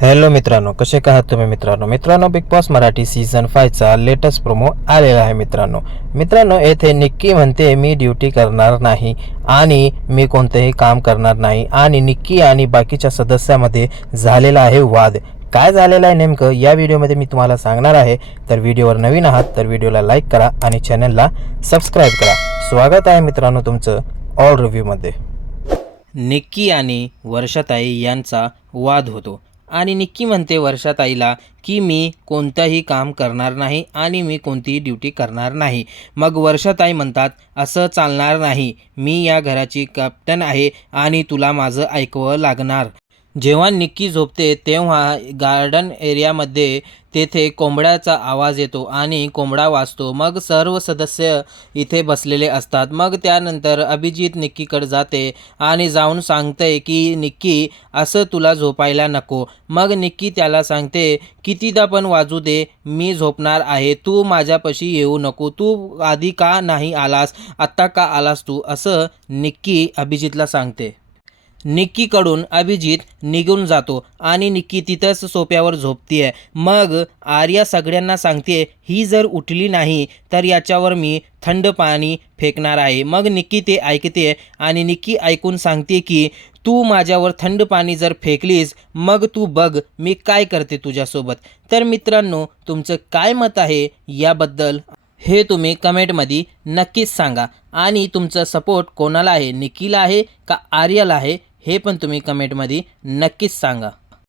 Hello मित्रांनो, कसे आहात तुम्ही मित्रांनो बिग बॉस मराठी सीझन 5 चा लेटेस्ट प्रोमो आलेला आहे मित्रांनो येथे निक्की म्हणते मी ड्युटी करणार नाही आणि मी कोणतेही काम करणार नाही आणि निक्की आणि बाकीच्या सदस्यामध्ये झालेला आहे वाद. काय झालेलं आहे नेमकं या व्हिडिओमध्ये मी तुम्हाला सांगणार आहे. तर व्हिडिओवर नवीन आहात तर व्हिडिओला लाईक करा आणि चॅनलला सबस्क्राईब करा. स्वागत आहे मित्रांनो तुमचं ऑल रिव्ह्यूमध्ये. निक्की आणि वर्षाताई यांचा वाद होतो आणि निक्की म्हणते वर्षाताईला की मी कोणतंही काम करणार नाही आणि मी कोणतीही ड्युटी करणार नाही. मग वर्षाताई म्हणतात असं चालणार नाही, मी या घराची कॅप्टन आहे आणि तुला माझं ऐकावं लागणार. जेव्हा निक्की झोपते तेव्हा गार्डन एरियामध्ये तेथे कोंबड्याचा आवाज येतो आणि कोंबडा वाजतो. मग सर्व सदस्य इथे बसलेले असतात. मग त्यानंतर अभिजित निक्कीकडे जाते आणि जाऊन सांगते की निक्की असं तुला झोपायला नको. मग निक्की त्याला सांगते कितीदा पण वाजू दे, मी झोपणार आहे, तू माझ्यापाशी येऊ नको, तू आधी का नाही आलास, आत्ता का आलास तू, असं निक्की अभिजितला सांगते. निक्कीकडून अभिजित निघून जातो आणि निक्की तिथंच सोफ्यावर झोपतीये. मग आर्या सगळ्यांना सांगते ही जर उठली नाही तर याच्यावर मी थंड पाणी फेकणार आहे. मग निक्की ते ऐकते आणि निक्की ऐकून सांगते की तू माझ्यावर थंड पाणी जर फेकलीस मग तू बघ मी काय करते तुझ्यासोबत. तर मित्रांनो तुमचं काय मत आहे याबद्दल हे तुम्ही कमेंटमध्ये नक्कीच सांगा आणि तुमचं सपोर्ट कोणाला आहे, निक्कीला आहे का आर्याला आहे, हे पण तुम्ही कमेंटमध्ये नक्कीच सांगा.